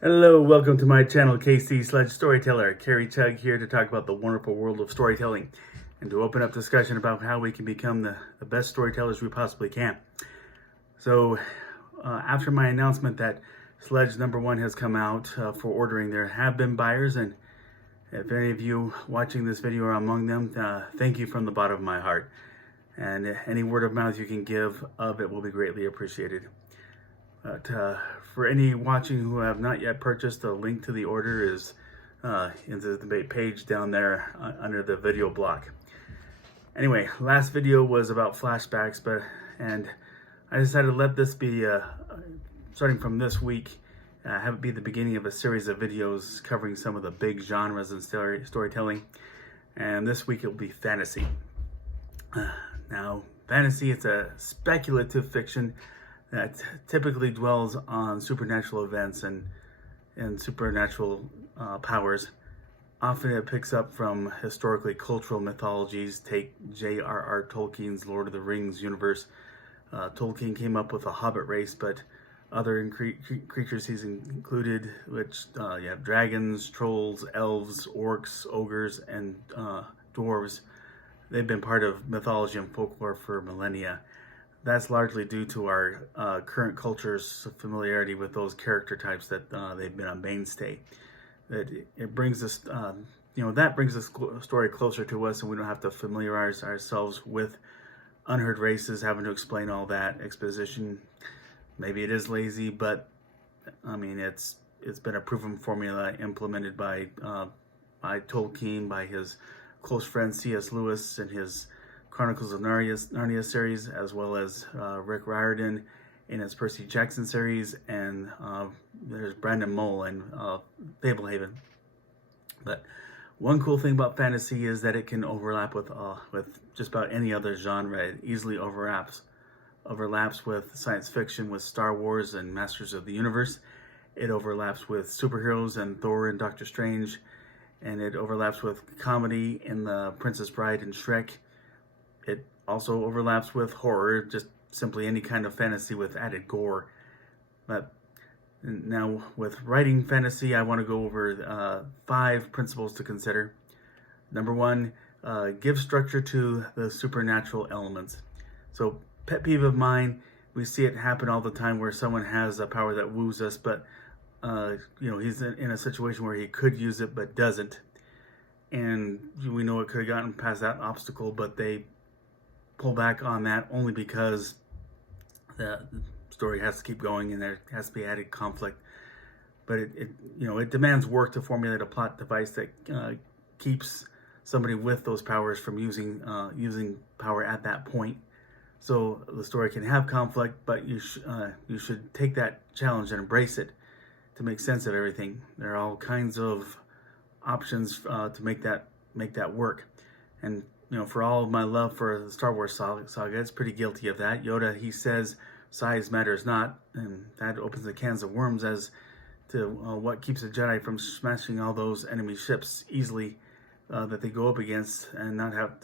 Hello, welcome to my channel, KC Sledge Storyteller. Carrie Chug here to talk about the wonderful world of storytelling and to open up discussion about how we can become the best storytellers we possibly can. So, after my announcement that Sledge #1 has come out for ordering, there have been buyers, and if any of you watching this video are among them, thank you from the bottom of my heart. And any word of mouth you can give of it will be greatly appreciated. But for any watching who have not yet purchased, the link to the order is in the page down there under the video block. Anyway, last video was about flashbacks, and I decided to let this be, starting from this week, have it be the beginning of a series of videos covering some of the big genres in storytelling. And this week it will be fantasy. Now, fantasy, it's a speculative fiction that typically dwells on supernatural events and supernatural powers. Often it picks up from historically cultural mythologies. Take J.R.R. Tolkien's Lord of the Rings universe. Tolkien came up with a hobbit race, but other creatures he's included, which you have dragons, trolls, elves, orcs, ogres, and dwarves. They've been part of mythology and folklore for millennia. That's largely due to our current culture's familiarity with those character types that they've been a mainstay. That it brings us, that brings the story closer to us, and we don't have to familiarize ourselves with unheard races, having to explain all that exposition. Maybe it is lazy, but I mean, it's been a proven formula implemented by Tolkien, by his close friend C.S. Lewis and his Chronicles of Narnia series, as well as Rick Riordan in his Percy Jackson series, and there's Brandon Mull in Fablehaven. But one cool thing about fantasy is that it can overlap with just about any other genre. It easily overlaps with science fiction, with Star Wars and Masters of the Universe. It overlaps with superheroes and Thor and Doctor Strange, and it overlaps with comedy in The Princess Bride and Shrek. It also overlaps with horror, just simply any kind of fantasy with added gore. But now with writing fantasy, I want to go over 5 principles to consider. Number 1, give structure to the supernatural elements. So, pet peeve of mine, we see it happen all the time where someone has a power that woos us, but he's in a situation where he could use it but doesn't. And we know it could have gotten past that obstacle, but they pull back on that only because the story has to keep going and there has to be added conflict. But it demands work to formulate a plot device that keeps somebody with those powers from using power at that point. So the story can have conflict, but you should take that challenge and embrace it to make sense of everything. There are all kinds of options to make that work. And for all of my love for the Star Wars saga, it's pretty guilty of that. Yoda, he says, size matters not, and that opens the cans of worms as to what keeps a Jedi from smashing all those enemy ships easily that they go up against, and not have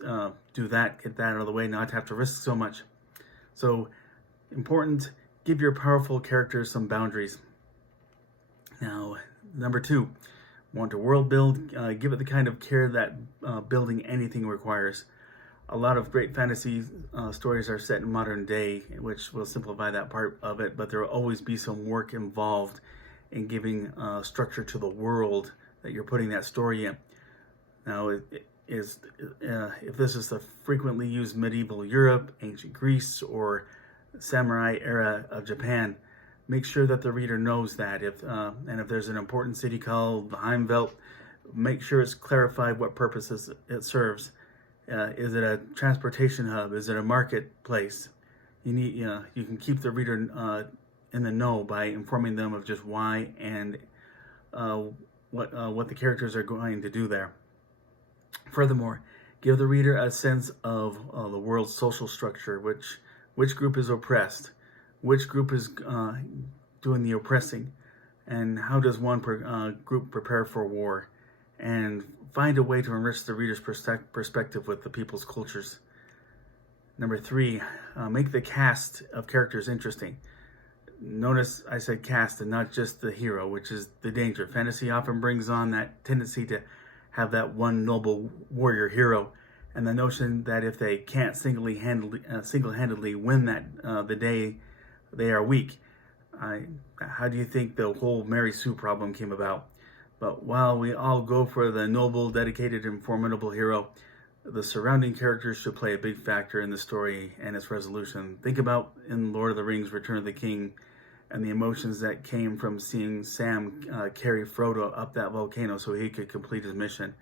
to get that out of the way, not have to risk so much. So, important, give your powerful characters some boundaries. Now, number 2, want to world build, give it the kind of care that building anything requires. A lot of great fantasy stories are set in modern day, which will simplify that part of it, but there will always be some work involved in giving structure to the world that you're putting that story in. Now, if this is the frequently used medieval Europe, ancient Greece, or samurai era of Japan, make sure that the reader knows that. If there's an important city called the Heimwelt, make sure it's clarified what purposes it serves. Is it a transportation hub? Is it a marketplace? You can keep the reader in the know by informing them of just why and what the characters are going to do there. Furthermore, give the reader a sense of the world's social structure, which group is oppressed, which group is doing the oppressing, and how does one group prepare for war, and find a way to enrich the reader's perspective with the people's cultures. Number 3, make the cast of characters interesting. notice I said cast and not just the hero, which is the danger. Fantasy often brings on that tendency to have that one noble warrior hero, and the notion that if they can't single-handedly win the day, they are weak. How do you think the whole Mary Sue problem came about? But while we all go for the noble, dedicated, and formidable hero, the surrounding characters should play a big factor in the story and its resolution. Think about in Lord of the Rings, Return of the King, and the emotions that came from seeing Sam carry Frodo up that volcano so he could complete his mission.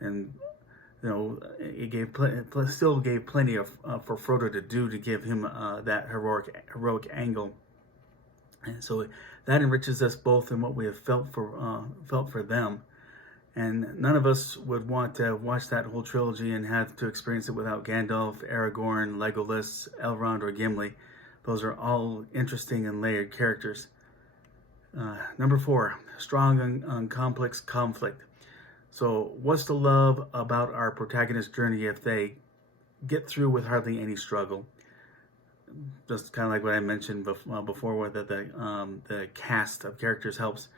And it still gave plenty of for Frodo to do to give him that heroic angle. And so that enriches us both in what we have felt for them. And none of us would want to watch that whole trilogy and have to experience it without Gandalf, Aragorn, Legolas, Elrond, or Gimli. Those are all interesting and layered characters. Number 4, strong and complex conflict. So what's to love about our protagonist's journey if they get through with hardly any struggle? Just kind of like what I mentioned before, where the cast of characters helps.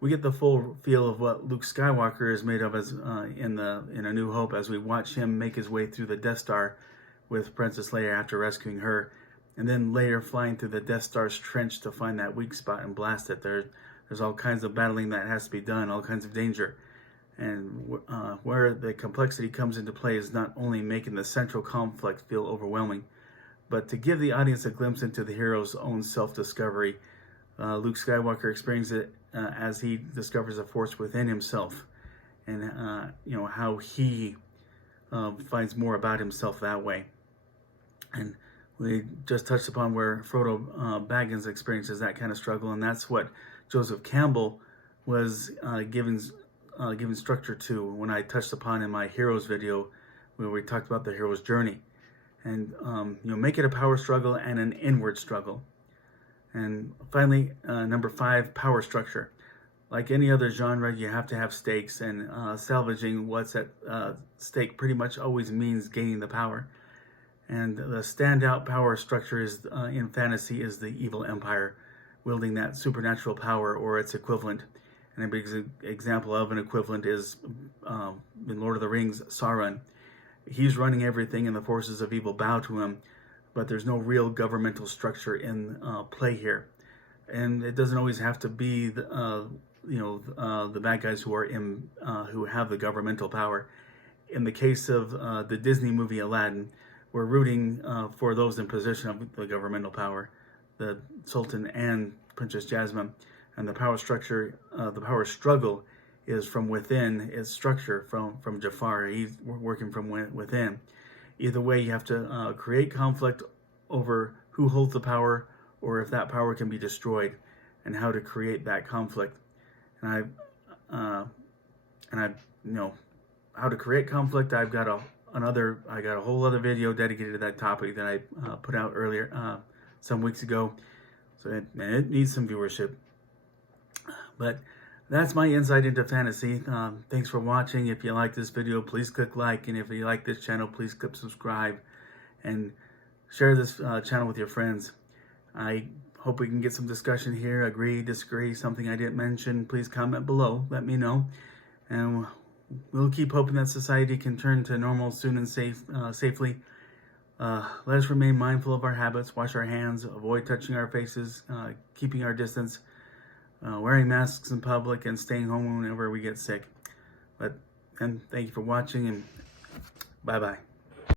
We get the full feel of what Luke Skywalker is made of as in A New Hope, as we watch him make his way through the Death Star with Princess Leia after rescuing her, and then later flying through the Death Star's trench to find that weak spot and blast it. There's all kinds of battling that has to be done, all kinds of danger. And where the complexity comes into play is not only making the central conflict feel overwhelming, but to give the audience a glimpse into the hero's own self-discovery. Luke Skywalker experiences it as he discovers a force within himself, and how he finds more about himself that way. And we just touched upon where Frodo Baggins experiences that kind of struggle, and that's what Joseph Campbell was given structure to when I touched upon in my heroes video, where we talked about the hero's journey. And make it a power struggle and an inward struggle. And finally, number 5, power structure. Like any other genre, you have to have stakes, and salvaging what's at stake pretty much always means gaining the power. And the standout power structure is in fantasy is the evil empire, wielding that supernatural power or its equivalent. And a big example of an equivalent is in Lord of the Rings, Sauron. He's running everything, and the forces of evil bow to him, but there's no real governmental structure in play here. And it doesn't always have to be the bad guys who have the governmental power. In the case of the Disney movie Aladdin, we're rooting for those in possession of the governmental power, the Sultan and Princess Jasmine. And the power struggle is from within its structure, from Jafar. He's working from within. Either way, you have to create conflict over who holds the power, or if that power can be destroyed, and how to create that conflict. And how to create conflict. I've got a whole other video dedicated to that topic that I put out earlier, some weeks ago. So it needs some viewership. But that's my insight into fantasy. Thanks for watching. If you like this video, please click like. And if you like this channel, please click subscribe. And share this channel with your friends. I hope we can get some discussion here. Agree, disagree, something I didn't mention. Please comment below. Let me know. And we'll keep hoping that society can turn to normal soon and safely. Let us remain mindful of our habits. Wash our hands. Avoid touching our faces. Keeping our distance. Wearing masks in public, and staying home whenever we get sick. And thank you for watching, and bye-bye.